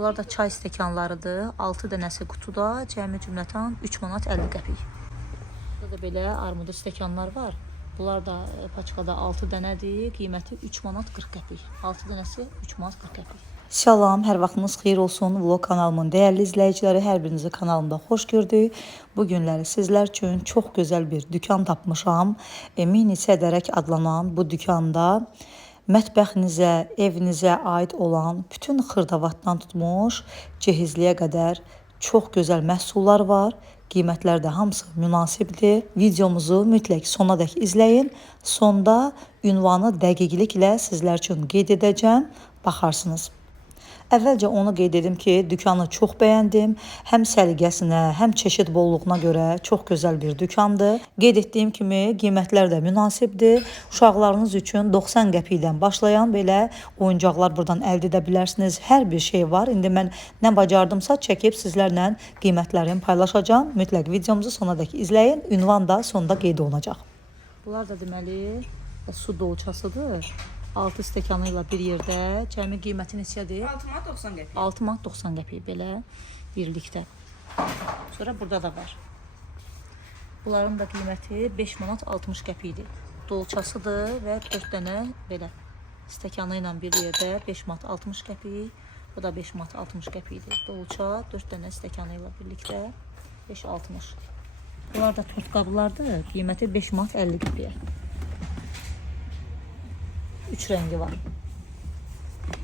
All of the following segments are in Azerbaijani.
Bunlar da çay stəkanlarıdır. 6 dənəsi qutuda, cəmi cümlətan 3 manat 50 qəpik. Burada da belə armudlu stəkanlar var. Bunlar da paçkada 6 dənədir. Qiyməti 3 manat 40 qəpik. 6 dənəsi 3 manat 40 qəpik. Salam, hər vaxtınız xeyir olsun. Vlog kanalımın dəyərli izləyiciləri, hər birinizi kanalımda xoş gördük. Bu günləri sizlər üçün çox gözəl bir dükan tapmışam. Mini Sədərək adlanan bu dükanda mətbəxinizə, evinizə aid olan bütün xırdavatdan tutmuş cehizliyə qədər çox gözəl məhsullar var. Qiymətlər də hamısı münasibdir. Videomuzu mütləq sonadək izləyin. Sonda ünvanı dəqiqliklə sizlər üçün qeyd edəcəm. Baxarsınız. Əvvəlcə onu qeyd edim ki, dükanı çox bəyəndim. Həm səliqəsinə, həm çeşid bolluğuna görə çox gözəl bir dükandır. Qeyd etdiyim kimi qiymətlər də münasibdir. Uşaqlarınız üçün 90 qəpikdən başlayan belə oyuncaqlar buradan əldə edə bilərsiniz. Hər bir şey var. İndi mən nə bacardımsa çəkib sizlərlə qiymətlərimi paylaşacağam. Mütləq videomuzu sonadək izləyin. Ünvan da sonda qeyd olunacaq. Bunlar da deməli su dolçasıdır. 6 stəkanı ilə bir yerdə. Cəmi qiyməti neçədir? 6 manat 90 qəpik. 6 manat 90 qəpik belə birlikdə. Sonra burada da var. Bunların da qiyməti 5 manat 60 qəpikdir. Dolçasıdır və 4 dənə belə stəkanı ilə bir yerdə 5 manat 60 qəpik. Bu da 5 manat 60 qəpikdir. Dolça 4 dənə stəkanı ilə birlikdə 5.60. Bunlar da tort qablardır. Qiyməti 5 manat 50 qəpiyə. 3 rəngi var.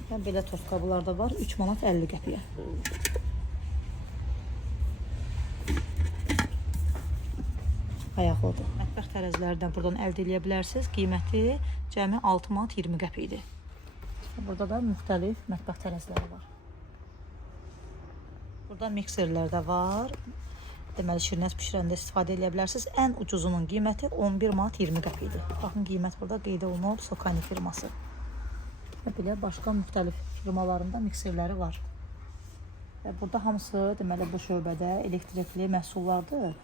Və belə tort qabılar da var. 3 manat 50 qəpiyə. Ayaqlıdır. Mətbəx tərəzilərdən buradan əldə edə bilərsiniz. Qiyməti cəmi 6 manat 20 qəpikdir. Burada da müxtəlif mətbəx tərəziləri var. Burada mikserlər də var. Deməli, şirniyyat bişirəndə istifadə edə bilərsiniz. Ən ucuzunun qiyməti 11 manat 20 qəpikdir. Baxın, qiymət burada qeyd olunub, Sokani firması. Və belə başqa müxtəlif firmalarında mikserləri var. Və burada hamısı, deməli, bu şöbədə elektrikli məhsullardır.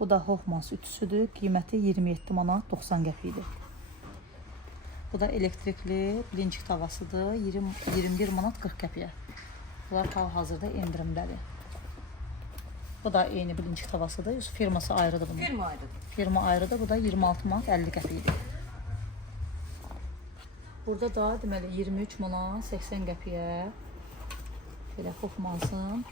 Bu da Hoffmans ütüsüdür. Qiyməti 27 manat 90 qəpikdir. Bu da elektrikli bilincik tavasıdır. 21 manat 40 qəpiyə. Bunlar hal-hazırda endirimdədir. Bu da eyni bilincik tavasıdır. Firması ayrıdır bunun. Firma ayrıdır. Firma ayrıdır. Bu da 26 manat 50 qəpikdir. Burada da deməli 23 manat 80 qəpiyə belə Hoffmansın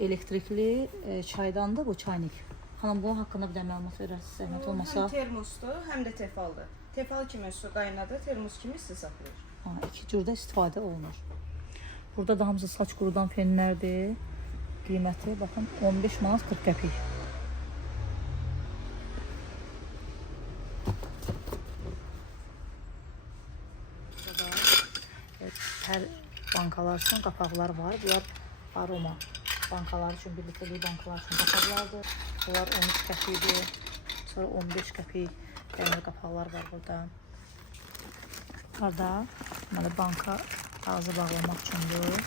elektrikli çaydandır bu çaynik. Xanım, bunun haqqında bir də məlumat verərsiniz, zəhmət olmasa. Həm termosdur, həm də tefaldır. Tefal kimi su qaynadır, termos kimi isti saxlayır. İki cürdə istifadə olunur. Burada da hamısı saç qurudan fenlərdir. Qiyməti baxın 15 manat 40 qəpik. Burada hər bankalar üçün qapaqlar var. Bunlar aroma bankalar üçün, bir litrlik bankalar üçün qapaqlardır. Bunlar 13 qəpikdir. Sonra 15 qəpik dəmir qapaqlar var burada. Burada banka ağzı bağlamaq üçündür.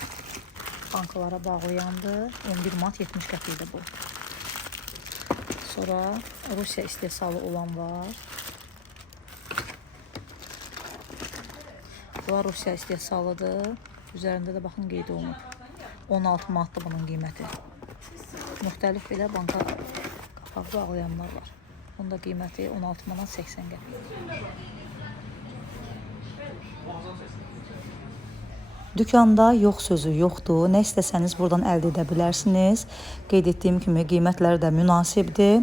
Bankalara bağlayandır. 11 manat 70 qəpikdir bu. Sonra Rusiya istehsalı olan var. Bu Rusiya istehsalıdır. Üzərində də baxın qeyd olunub. 16 manatdır bunun qiyməti. Müxtəlif belə banka qapağı bağlayanlar var. Bunun da qiyməti 16 manat 80 qəpik. Dükanda yox sözü yoxdur. Nə istəsəniz buradan əldə edə bilərsiniz. Qeyd etdiyim kimi qiymətlər də münasibdir.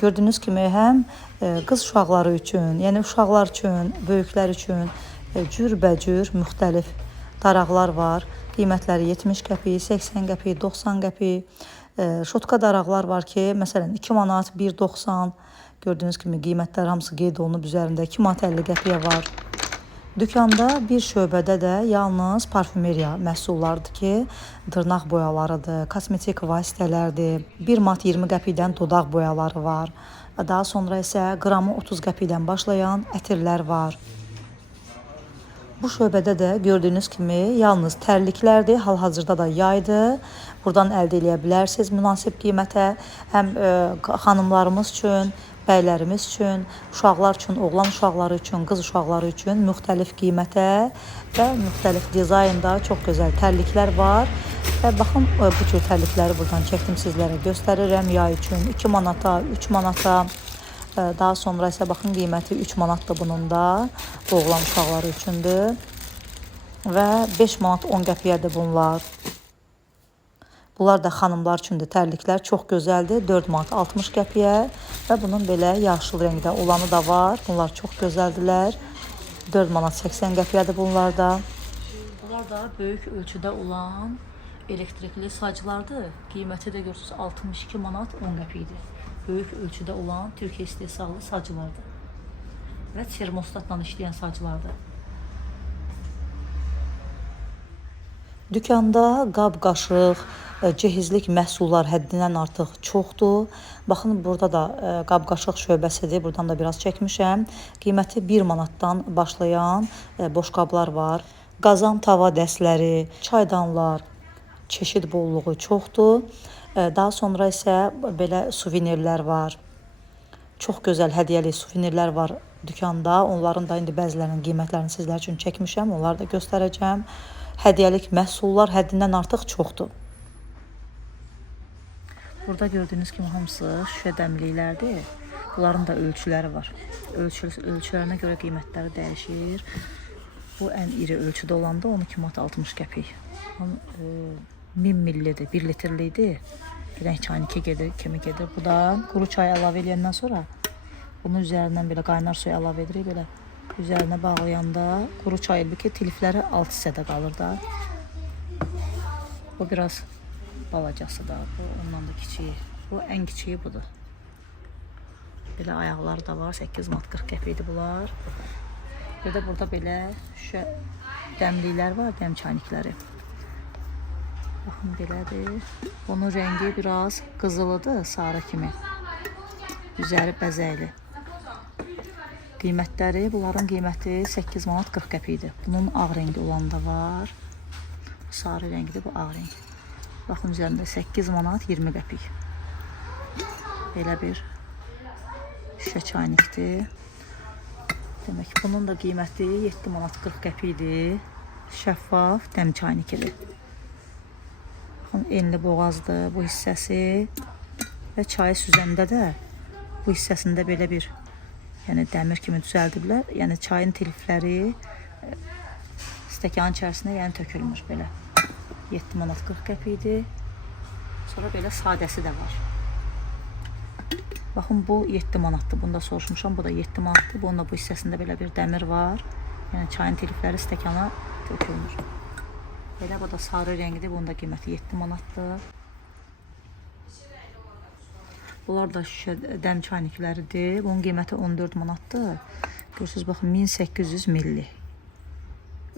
Gördüyünüz kimi həm qız uşaqları üçün, yəni uşaqlar üçün, böyüklər üçün cürbəcür müxtəlif daraqlar var. Qiymətləri 70 qəpik, 80 qəpik, 90 qəpik. Şotka daraqlar var ki, məsələn 2 manat, 1.90. Gördüyünüz kimi qiymətlər hamısı qeyd olunub, üzərində 2 manat 50 qəpiyə var. Dükanda bir şöbədə də yalnız parfümeriya məhsullardır ki, dırnaq boyalarıdır, kosmetik vasitələrdir. 1 manat 20 qəpikdən dodaq boyaları var. Daha sonra isə qramı 30 qəpikdən başlayan ətirlər var. Bu şöbədə də gördüyünüz kimi yalnız tərliklərdir, hal-hazırda da yaydır. Buradan əldə edə bilərsiniz münasib qiymətə. Həm xanımlarımız üçün, bəylərimiz üçün, uşaqlar üçün, oğlan uşaqları üçün, qız uşaqları üçün müxtəlif qiymətə və müxtəlif dizaynda çox gözəl tərliklər var. Və baxın bu cür tərlikləri buradan çəkdim sizlərə göstərirəm. Yay üçün 2 manata, 3 manata. Daha sonra isə baxın qiyməti 3 manatdır bunun da. Oğlan uşaqları üçündür. Və 5 manat 10 qəpiyədir bunlar. Bunlar da xanımlar üçündür tərliklər. Çox gözəldir. 4 manat 60 qəpiyə və bunun belə yaşıl rəngdə olanı da var. Bunlar çox gözəldilər. 4 manat 80 qəpiyədir bunlar da. Bunlar da böyük ölçüdə olan elektrikli saclardır. Qiyməti də görürsünüz 62 manat 10 qəpikdir. Böyük ölçüdə olan Türkiyə istehsalı saclardır. Və termostatla işləyən saclardır. Dükkanda qab, qaşıq, cehizlik məhsullar həddindən artıq çoxdur. Baxın, burada da qab-qaşıq şöbəsidir. Buradan da biraz çəkmişəm. Qiyməti 1 manatdan başlayan boşqablar var. Qazan, tava dəstləri, çaydanlar, çeşid bolluğu çoxdur. Daha sonra isə belə suvenirlər var. Çox gözəl hədiyyəli suvenirlər var dükkanda. Onların da indi bəzilərinin qiymətlərini sizlər üçün çəkmişəm. Onları da göstərəcəm. Hədiyyəlik məhsullar həddindən artıq çoxdur. Burada gördüyünüz kimi hamısı şüşə dəmliklərdir. Bunların da ölçüləri var. Ölçülərinə görə qiymətləri dəyişir. Bu ən iri ölçüdə olanda 12 manat 60 qəpik. 1000 millidir, 1 litrlidir. Rəng çaynikə gedir, kimi gedir. Bu da quru çay əlavə edəndən sonra bunun üzərindən belə qaynar suyu əlavə edirik. Belə üzərinə bağlayanda quru çay ki tilifləri alt hissədə qalır da. Bu biraz balacası da, bu ondan da kiçiyi. Bu ən kiçiyi budur. Belə ayaqları da var, 8 manat 40 qəpikdir bunlar. Bir də burada belə şüşə dəmliklər var, dəm çaynikləri. Baxın belədir. Bunun rəngi biraz qızılıdır, sarı kimi. Üzəri bəzəkli. Qiymətləri, bunların qiyməti 8 manat 40 qəpikdir. Bunun ağ rəngi olan da var. Sarı rəngidir, bu ağ rəng. Baxın üzərində 8 manat 20 qəpik. Belə bir şüşə çaynikdir. Demək ki, bunun da qiyməti 7 manat 40 qəpikdir. Şəffaf dəm çaynikidir. Baxın, enli boğazdır bu hissəsi. Və çayı süzəndə də bu hissəsində belə bir dəmir kimi düzəldiblər. Yəni çayın tilifləri stəkanın içərisinə tökülmür belə. 7 manat 40 qəpikdir. Sonra belə sadəsi də var. Baxın, bu 7 manatdır. Bunu da soruşmuşam. Bu da 7 manatdır. Bunun da bu hissəsində belə bir dəmir var. Yəni çayın tilifləri stəkana tökülmür. Belə bu da sarı rəngidir. Bunun da qiyməti 7 manatdır. Bunlar da şüşə dəm çaynikləridir. Bunun qiyməti 14 manatdır. Görürsünüz, baxın, 1800 milli.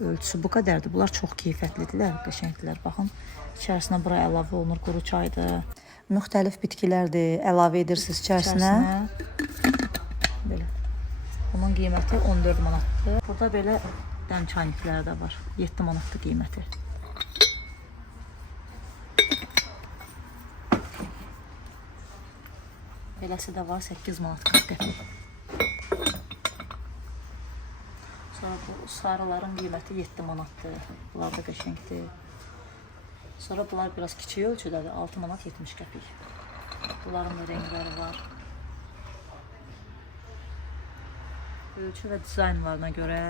Ölçüsü bu qədərdir. Bunlar çox keyfətlidirlər, qəşəngdirlər. Baxın, içərisinə bura əlavə olunur, quru çaydır. Müxtəlif bitkilərdir, əlavə edirsiniz içərisinə. Belə. Bunun qiyməti 14 manatdır. Burada belə dəm çaynikləri də var. 7 manatdır qiyməti. Beləsi də var, 8 manat 40 qəpik. Sonra bu sarıların qiyməti 7 manatdır. Bunlar da qəşəngdir. Sonra bunlar biraz kiçik ölçüdədir, 6 manat 70 qəpik. Bunların da rəngləri var. Ölçü və dizaynlarına görə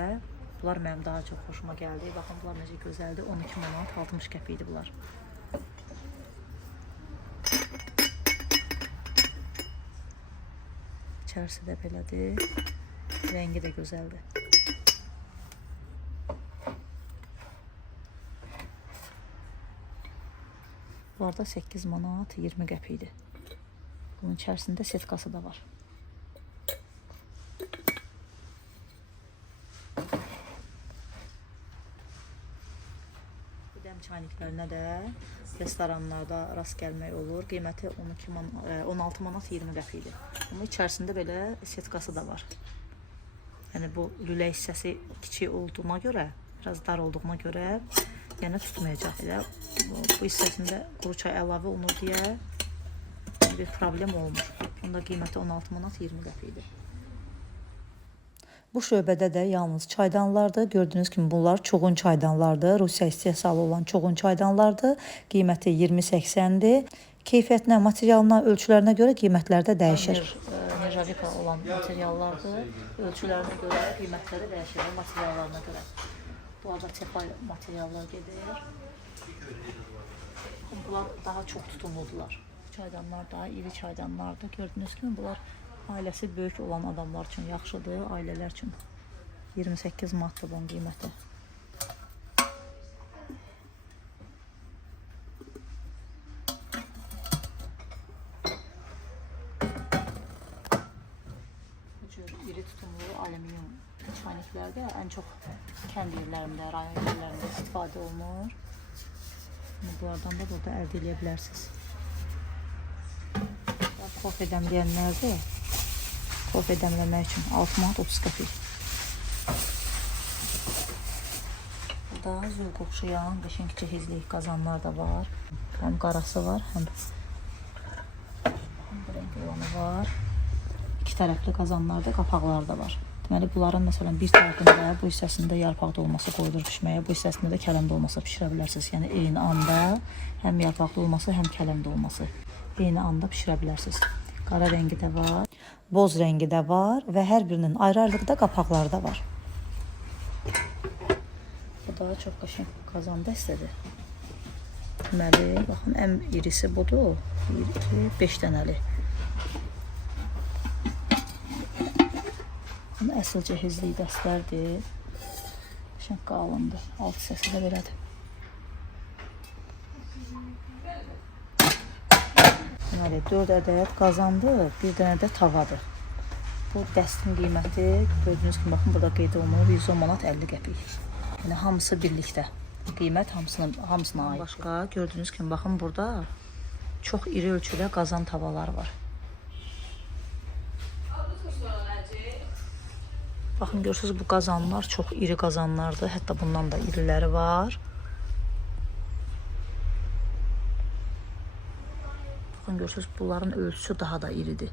bunlar mənim daha çox xoşuma gəldi. Baxın, bunlar necə gözəldir. 12 manat 60 qəpikdir bunlar. İçərisi də belədir. Rəngi də gözəldir. Bu arada 8 manat 20 qəpikdir. Bunun içərisində setkası da var. Bu dəm çayniklərinə də restoranlarda rast gəlmək olur. Qiyməti 16 manat 20 qəpikdir. Amma içərisində belə setkası da var. Yəni bu lülə hissəsi kiçik olduğuna görə, biraz dar olduğuna görə yəni tutmayacaq. Bu hissəsində quru çay əlavə olunur deyə bir problem olmur. Bunda qiyməti 16 manat 20 qəpikdir. Bu şöbədə də yalnız çaydanlardır. Gördüyünüz kimi bunlar çoğun çaydanlardır. Rusiya istehsalı olan çoğun çaydanlardır. Qiyməti 20-80-dir. Keyfiyyətinə, materialına, ölçülərinə görə qiymətlər də dəyişir. Nerjavika olan materiallardır. Ölçülərinə görə qiymətləri dəyişir, materiallarına görə. Bu arada tefal materiallar gedir. Bunlar daha çox tutumludular. Çaydanlar daha iri çaydanlardır. Gördüyünüz kimi bunlar ailəsi böyük olan adamlar üçün yaxşıdır, ailələr üçün. 28 manatdır bunun qiyməti. Bu cür iri tutumlu alüminium çayniklərdə ən çox kənd yerlərində, rayon yerlərində istifadə olunur. Bunlardan da burada əldə edə bilərsiniz. Kofe dəmləyənlərdə kofe dəmləmək üçün 6 manat 30 qəpik. Burada zövq oxşayan qəşəng cehizlik qazanlar da var. Həm qarası var, həm bu renk olanı var. İki tərəfli qazanlarda qapaqlar da var. Deməli, bunların məsələn bir tərəfində, bu hissəsində yarpaq dolması qoyulur pişməyə, bu hissəsində də kələm dolması pişirə bilərsiniz. Yəni eyni anda həm yarpaq dolması, həm kələm dolması eyni anda pişirə bilərsiniz. Qara rəngi də var, boz rəngi də var və hər birinin ayrı-ayrılıqda qapaqları da var. Bu da çox qəşəng qazan dəstədir. Deməli, baxın, ən irisi budur. 1, 2, 5 dənəli. Əsl cehizlik dəstlərdir. Qəşəng qalındır. Alt hissəsi də belədir. Deməli, 4 ədəd qazandır, bir dənə də tavadır. Bu dəstin qiyməti, gördüyünüz kimi, baxın, burada qeyd olunur, 110 manat 50 qəpik. Yəni, hamısı birlikdə. Qiymət hamısına aid. Başqa, gördüyünüz kimi, baxın, burada çox iri ölçüdə qazan tavalar var. Baxın, görürsünüz, bu qazanlar çox iri qazanlardır. Hətta bundan da iriləri var. Baxın, görürsünüz, bunların ölçüsü daha da iridir.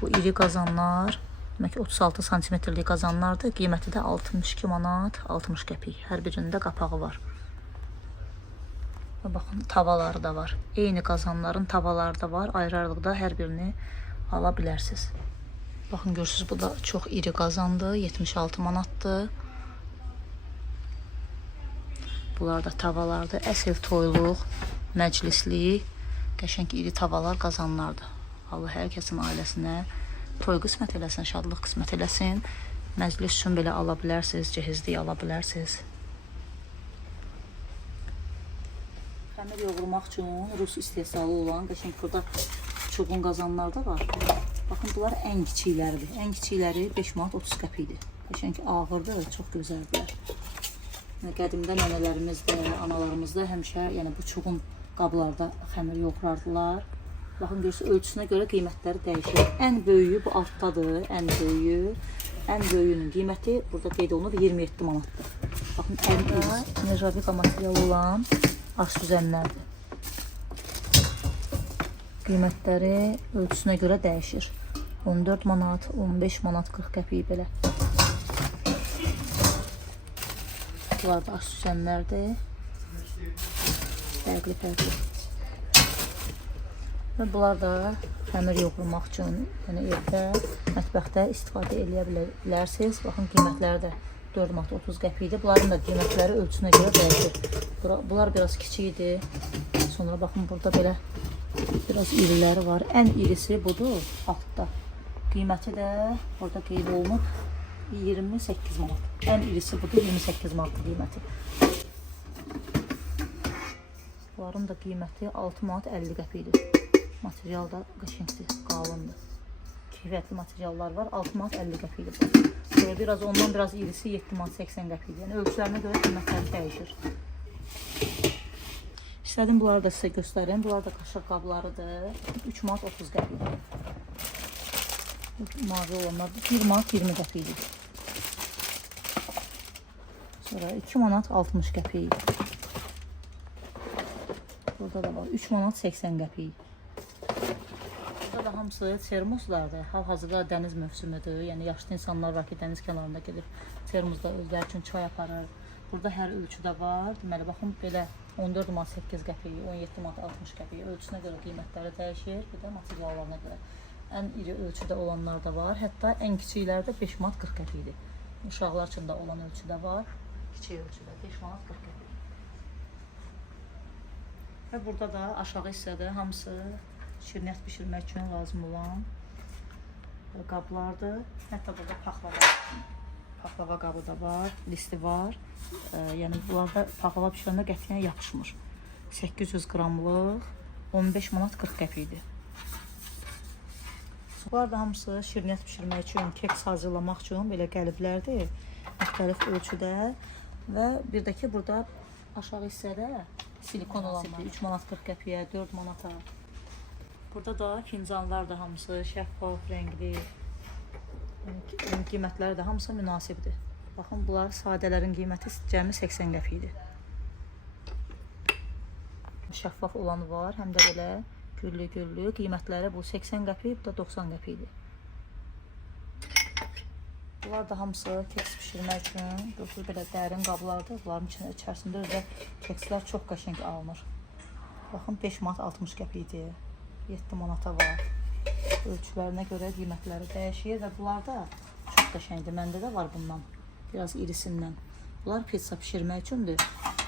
Bu iri qazanlar, demək ki, 36 santimetrlik qazanlardır. Qiyməti də 62 manat 60 qəpik. Hər birində qapağı var. Və baxın, tavaları da var. Eyni qazanların tavaları da var. Ayrı-ayrılıqda hər birini ala bilərsiniz. Baxın, görürsünüz, bu da çox iri qazandır. 76 manatdır. Bunlar da tavalardır. Əsl toyluq, məclislik, qəşəng iri tavalar qazanlardır. Allah hər kəsin ailəsinə toy qismət eləsin, şadlıq qismət eləsin. Məclis üçün belə ala bilərsiniz, cehizlik ala bilərsiniz. Xəmir yoğurmaq üçün Rus istehsalı olan qəşəng burada çubuğun qazanlar da var. Baxın, bunlar ən kiçikləridir. Ən kiçikləri 5 manat 30 qəpikdir. Qəşəng ağırdır, çox gözəldirlər. Qədimdə nənələrimiz də, analarımız da həmişə bu çubuğun qablarda xəmir yoğurardılar. Baxın, görürsünüz, ölçüsünə görə qiymətləri dəyişir. Ən böyüyü bu altdadır, ən böyüyü. Ən böyüyünün qiyməti burada qeyd olunub 27 manatdır. Baxın, ən iri nerjavika material olan aş düzənlərdir. Qiymətləri ölçüsünə görə dəyişir. 14 manat, 15 manat, 40 qəpik belə. Bunlar da aş düzənlərdir. Fərqli. Və bunlar da xəmir yoğurmaq üçün, yəni evdə, mətbəxdə istifadə edə bilərsiniz. Baxın, qiymətləri də 4 manat 30 qəpikdir. Bunların da qiymətləri ölçüsünə görə dəyişir. Bunlar biraz kiçikdir. Sonra baxın, burada belə biraz iriləri var. Ən irisi budur, altda. Qiyməti də burada qeyd olunub 28 manat. Ən irisi budur, 28 manatdır qiyməti. Bunların da qiyməti 6 manat 50 qəpikdir. Material da qəşəngdir, qalındır. Keyfiyyətli materiallar var, 6 manat 50 qəpikdir. Sonra biraz ondan biraz irisi 7 manat 80 qəpikdir. Yəni ölçülərinə görə qiymətləri dəyişir. İstədim bunları da sizə göstərim. Bunlar da qaşıq qablarıdır. 3 manat 30 qəpikdir. Mavi olanlar 1 manat 20 qəpikdir. Sonra 2 manat 60 qəpik. Burada da var 3 manat 80 qəpik. Burada da hamısı termoslardır. Hal-hazırda dəniz mövsümüdür. Yəni yaşlı insanlar var ki, dəniz kənarında gedib termosda özləri üçün çay aparır. Burada hər ölçüdə var. Deməli, baxın belə 14 manat 8 qəpik, 17 manat 60 qəpik. Ölçüsünə görə qiymətləri dəyişir, bir də materiallarına görə. Ən iri ölçüdə olanlar da var. Hətta ən kiçikləri də 5 manat 40 qəpikdir. Uşaqlar üçün də olan ölçüdə var. Kiçik ölçüdə 5 manat 40 qəpik. Və burada da aşağı hissədə hamısı şirniyyat bişirmək üçün lazım olan qablardır. Hətta burada paxlava qabı da var, listi var. Yəni bunlarda paxlava bişirəndə qətiyyən yapışmır. 800 qramlıq 15 manat 40 qəpikdir. Bunlar da hamısı şirniyyat bişirmək üçün, keks hazırlamaq üçün belə qəliblərdir. Müxtəlif ölçüdə və bir də ki burada aşağı hissədə silikon olanlar 3 manat 40 qəpiyə, 4 manata. Burada da fincanlar da hamısı şəffaf, rəngli. Yəni qiymətləri də hamısı münasibdir. Baxın, bunlar sadələrin qiyməti cəmi 80 qəpikdir. Şəffaf olanı var, həm də belə güllü. Qiymətləri bu 80 qəpik, bu da 90 qəpikdir. Bunlar da hamısı keks bişirmək üçün götürüb belə dərin qablardır. Bunların içərisində özə kekslər çox qəşəng alınır. Baxın, 5 manat 60 qəpikdir. 7 manata var. Ölçülərinə görə qiymətləri dəyişir və bunlar da çox qəşəngdir. Məndə də var bundan, biraz irisindən. Bunlar pizza bişirmək üçündür.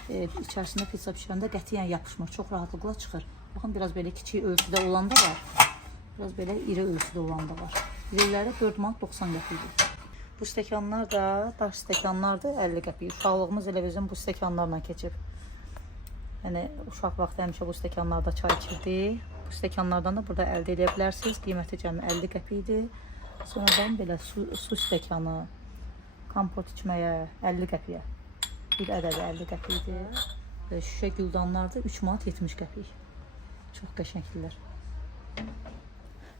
İçərisində pizza bişirəndə qətiyyən yapışmır, çox rahatlıqla çıxır. Baxın, biraz belə kiçik ölçüdə olan da var. Biraz belə iri ölçüdə olan da var. İriləri 4 manat 90 qəpikdir. Bu stəkanlar da daş stəkanlardır, 50 qəpik. Uşaqlığımız elə bizim bu stəkanlarla keçib. Yəni, uşaq vaxtı həmişə bu stəkanlarda çay içirdik. Bu stəkanlardan da burada əldə edə bilərsiniz. Qiyməti cəmi 50 qəpikdir. Sonradan belə su stəkanı, kompot içməyə 50 qəpiyə. Bir ədədi 50 qəpikdir. Şüşə güldanlar da 3 manat 70 qəpik. Çox qəşəngdirlər.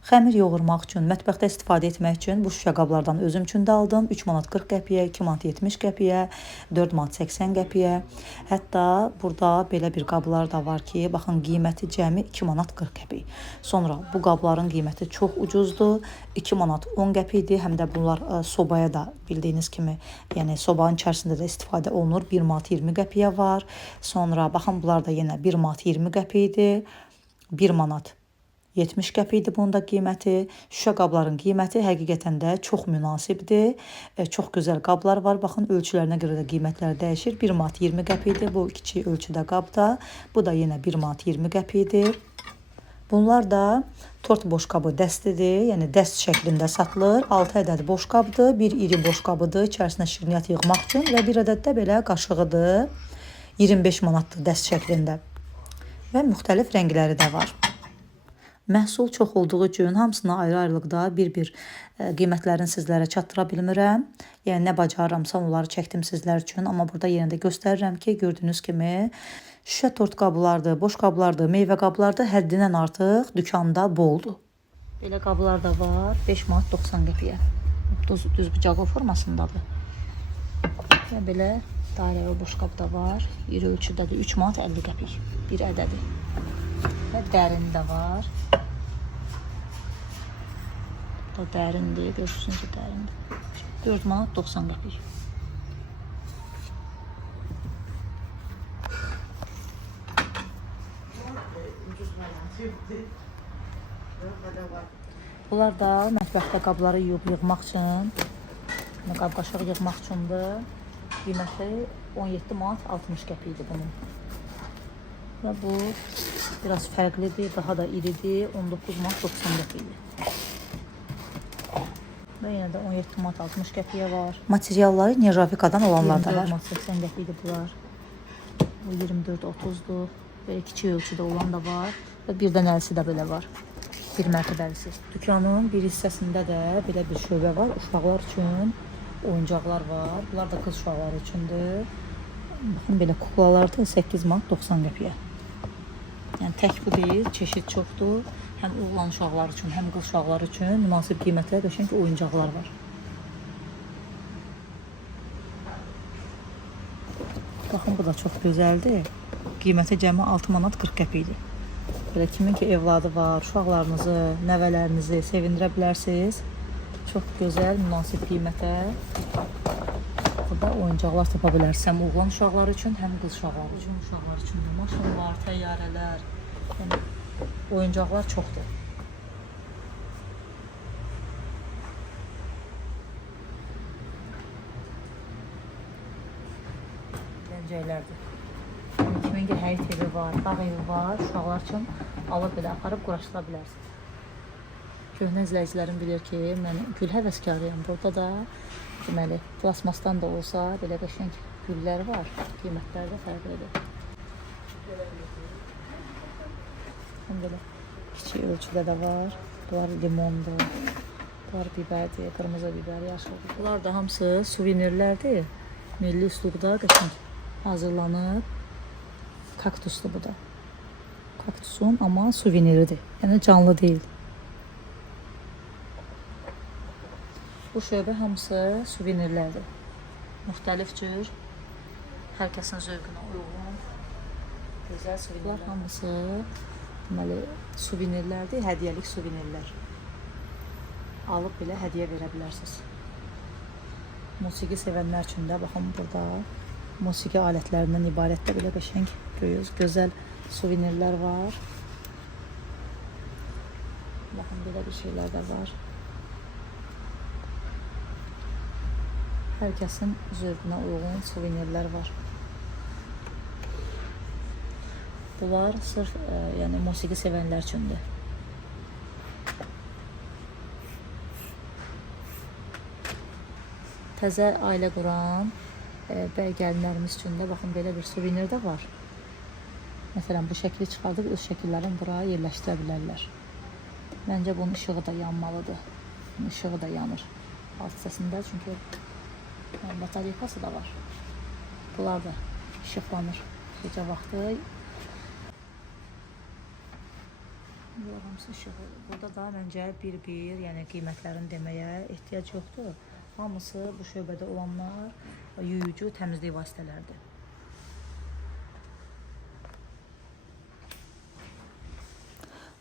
Xəmir yoğurmaq üçün, mətbəxdə istifadə etmək üçün bu şüşə qablardan özüm üçün də aldım. 3 manat 40 qəpiyə, 2 manat 70 qəpiyə, 4 manat 80 qəpiyə. Hətta burada belə bir qablar da var ki, baxın, qiyməti cəmi 2 manat 40 qəpik. Sonra bu qabların qiyməti çox ucuzdur. 2 manat 10 qəpikdir. Həm də bunlar sobaya da bildiyiniz kimi, yəni sobanın içərisində də istifadə olunur. 1 manat 20 qəpiyə var. Sonra baxın, bunlar da yenə 1 manat 20 qəpikdir. 1 manat 70 qəpikdir bunun da qiyməti. Şüşə qabların qiyməti həqiqətən də çox münasibdir. Çox gözəl qablar var. Baxın, ölçülərinə görə də qiymətlər dəyişir. 1 manat 20 qəpikdir. Bu kiçik ölçüdə qabda. Bu da yenə 1 manat 20 qəpikdir. Bunlar da tort boşqabı dəstidir. Yəni dəst şəklində satılır. 6 ədəd boşqabdır. Bir iri boşqabıdır. İçərisinə şirniyyat yığmaq üçün və bir ədəd də belə qaşığıdır. 25 manatdır dəst şəklində. Və müxtəlif rəngləri də var. Məhsul çox olduğu üçün hamısına ayrı-ayrılıqda bir-bir qiymətlərini sizlərə çatdıra bilmirəm. Yəni nə bacarıramsa onları çəkdim sizlər üçün. Amma burada yenə də göstərirəm ki, gördüyünüz kimi şüşə tort qablardır, boş qablardır, meyvə qablardır. Həddindən artıq dükanda boldur. Belə qablar da var. 5 manat 90 qəpiyə. Düz bucağı formasındadır. Və belə dairəvi boş qab da var. İri ölçüdədir. 3 manat 50 qəpik. Bir ədədi. Və dərin də var. Bu da dərindir. Görürsünüz ki, dərindir. 4 manat 90 qəpik. Bunlar da mətbəxdə qabları yığmaq üçün, qab-qaşıq yığmaq üçündür. Qiyməti 17 manat 60 qəpikdir bunun. Və bu biraz fərqlidir, daha da iridir. 19 manat 90 qəpikdir. Və yenə də 17 manat 60 qəpiyə var. Materialları nerjavikadan olanlar da var. 24 manat 80 qəpikdir bunlar. Bu 24-30'dur. Belə kiçik ölçüdə olan da var. Və bir dənəlisi də belə var. Bir mərtəbəlisi. Dükkanın bir hissəsində də belə bir şöbə var. Uşaqlar üçün oyuncaqlar var. Bunlar da qız uşaqları üçündür. Baxın, belə kuklalar da 8 manat 90 qəpiyə. Yəni tək bu deyil, çeşid çoxdur. Həm oğlan uşaqları üçün, həm qız uşaqları üçün münasib qiymətə qəşəng oyuncaqlar var. Baxın, bu da çox gözəldir. Qiyməti cəmi 6 manat 40 qəpikdir. Belə kimin ki evladı var, uşaqlarınızı, nəvələrinizi sevindirə bilərsiniz. Çox gözəl, münasib qiymətə. Burada oyuncaqlar tapa bilərsiniz. Həm oğlan uşaqları üçün, həm qız uşaqları üçün. Uşaqlar üçün də maşın var, təyyarələr. Yəni, oyuncaqlar çoxdur. Gəncəklərdir. Kimin ki həyət evi var, bağ evi var, uşaqlar üçün alıb belə aparıb quraşdıra bilərsiniz. Köhnə izləyicilərim bilir ki, mən gül həvəskarıyam. Burada da deməli, plasmasdan da olsa belə qəşəng güllər var. Qiymətləri də fərqlidir. Həm belə kiçik ölçüdə də var. Bunlar limondur. Bunlar bibərdir, qırmızı bibər, yaşıldır. Bunlar da hamısı suvenirlərdir. Milli üslubda qəşəng hazırlanıb. Kaktuslu bu da. Kaktusun amma suveniridir. Yəni canlı deyil. Bu şöbə hamısı suvenirlərdir. Müxtəlif cür, hər kəsin zövqünə uyğun, gözəl suvenirlər. Hamısı deməli suvenirlərdir, hədiyyəlik suvenirlər. Alıb belə hədiyyə verə bilərsiniz. Musiqi sevənlər üçün də baxın burada musiqi alətlərindən ibarət də belə qəşəng, gözəl suvenirlər var. Baxın belə bir şeylər də var. Hər kəsin zövqünə uyğun suvenirlər var. Bunlar sırf yəni musiqi sevənlər üçündür. Təzə ailə quran bəy gəlinlərimiz üçün də baxın belə bir suvenir də var. Məsələn bu şəkli çıxardıb öz şəkillərini buraya yerləşdirə bilərlər. Məncə bunun işığı da yanmalıdır. Bunun işığı da yanır. Alt hissəsində çünki batareykası da var. Bunlar da işıqlanır gecə vaxtı. Bunlar hamısı işığı. Burada da məncə bir-bir, yəni qiymətlərini deməyə ehtiyac yoxdur. Hamısı bu şöbədə olanlar yuyucu təmizlik vasitələrdir.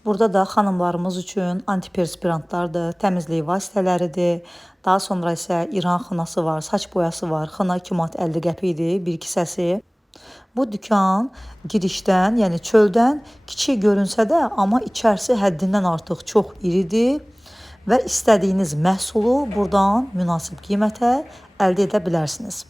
Burada da xanımlarımız üçün antiperspirantlardır, təmizlik vasitələridir. Daha sonra isə İran xınası var, saç boyası var. Xına 2 manat 50 qəpikdir, bir kisəsi. Bu dükan girişdən, yəni çöldən kiçik görünsə də, amma içərisi həddindən artıq çox iridir və istədiyiniz məhsulu buradan münasib qiymətə əldə edə bilərsiniz.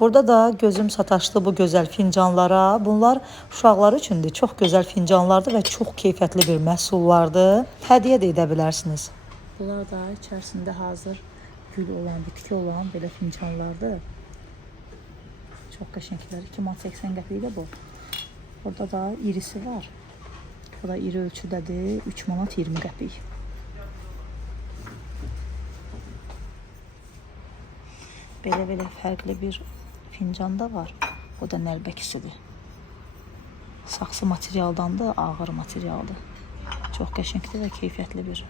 Burada da gözüm sataşdı bu gözəl fincanlara. Bunlar uşaqlar üçündür. Çox gözəl fincanlardır və çox keyfiyyətli bir məhsullardır. Hədiyyə də edə bilərsiniz. Bunlar da içərisində hazır gül olan, bitki olan belə fincanlardır. Çox qəşənglər. 2 manat 80 qəpikdir bu. Burada da irisi var. Bu da iri ölçüdədir. 3 manat 20 qəpik. Belə fərqli bir fincan da var. O da nəlbəkisidir. Saxsı materialdandır, ağır materialdır. Çox qəşəngdir və keyfiyyətli bir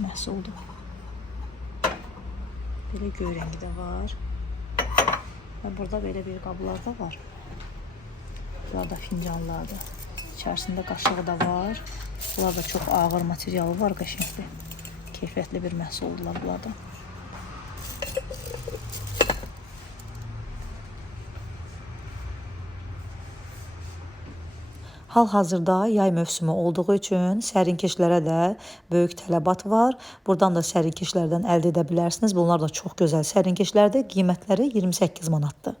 məhsuldur. Belə göy rəngi də var. Və burada belə bir qablar da var. Bunlar da fincanlardır. İçərisində qaşığı da var. Bunlar da çox ağır materialı var, qəşəngdir. Keyfiyyətli bir məhsuldurlar bunlar da. Hal-hazırda yay mövsümü olduğu üçün sərinkeşlərə də böyük tələbat var. Buradan da sərinkeşlərdən əldə edə bilərsiniz. Bunlar da çox gözəl sərinkeşlərdir. Qiymətləri 28 manatdır.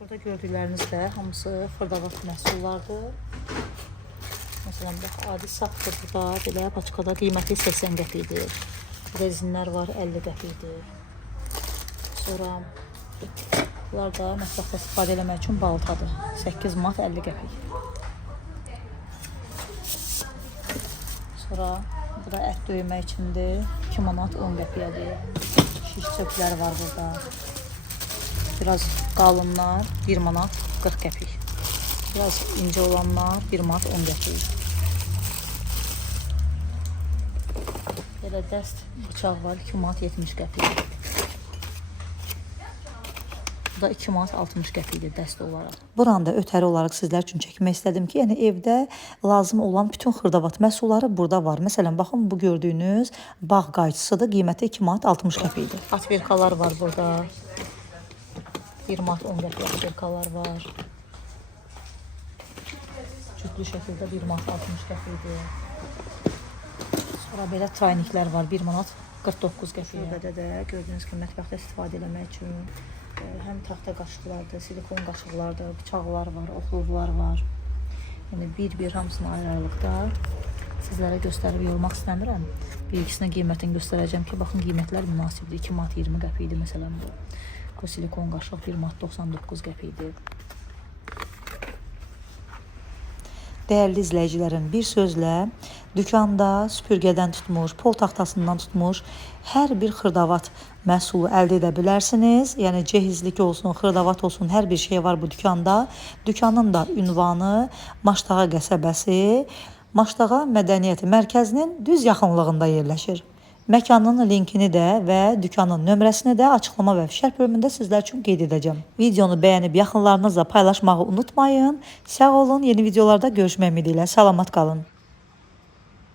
Burada gördükləriniz də hamısı xırdavat məhsullardır. Məsələn, bax, adi sapdır burada. Belə paçkada qiyməti 80 qəpikdir. Rezinlər var, 50 qəpikdir. Sonra bunlar da mətbəxdə istifadə eləmək üçün baltadır. 8 manat 50 qəpik. Sonra bu da ət döymək üçündür. 2 manat 10 qəpiyədir. Şiş çöpləri var burada. Biraz qalınlar 1 manat 40 qəpik. Biraz incə olanlar 1 manat 10 qəpik. Belə dəst bıçaq var, 2 manat 70 qəpik. Bu da 2 manat 60 qəpikdir dəst olaraq. Buranda ötəri olaraq sizlər üçün çəkmək istədim ki, yəni evdə lazım olan bütün xırdavat məhsulları burada var. Məsələn, baxın bu gördüyünüz bağ qayçısıdır, qiyməti 2 manat 60 qəpikdir. Atverkalar var burada. 1 manat 10 qəpik atverkalar var. Cütlü şəkildə 1 manat 60 qəpikdir. Sonra belə çayniklər var, 1 manat 49 qəpik. Şöbədə də gördüyünüz kimi mətbəxdə istifadə etmək üçün həm taxta qaşıqlardır, silikon qaşıqlardır, bıçaqlar var, oxluvlar var. Yəni bir-bir hamısını ayrı-ayrılıqda sizlərə göstərib yormaq istəmirəm. Bir ikisinin qiymətini göstərəcəm ki, baxın qiymətlər münasibdir. 2 manat 20 qəpikdir məsələn bu. Bu silikon qaşıq 1 manat 99 qəpikdir. Dəyərli izləyicilərim, bir sözlə dükanda süpürgədən tutmuş, pol taxtasından tutmuş hər bir xırdavat məhsulu əldə edə bilərsiniz. Yəni cehizlik olsun, xırdavat olsun, hər bir şey var bu dükanda. Dükkanın da ünvanı Maştağa qəsəbəsi, Maştağa Mədəniyyət Mərkəzinin düz yaxınlığında yerləşir. Məkanın linkini də və dükkanın nömrəsini də açıqlama və şərh bölümündə sizlər üçün qeyd edəcəm. Videonu bəyənib yaxınlarınızla paylaşmağı unutmayın. Sağ olun, yeni videolarda görüşmək ümidi ilə salamat qalın.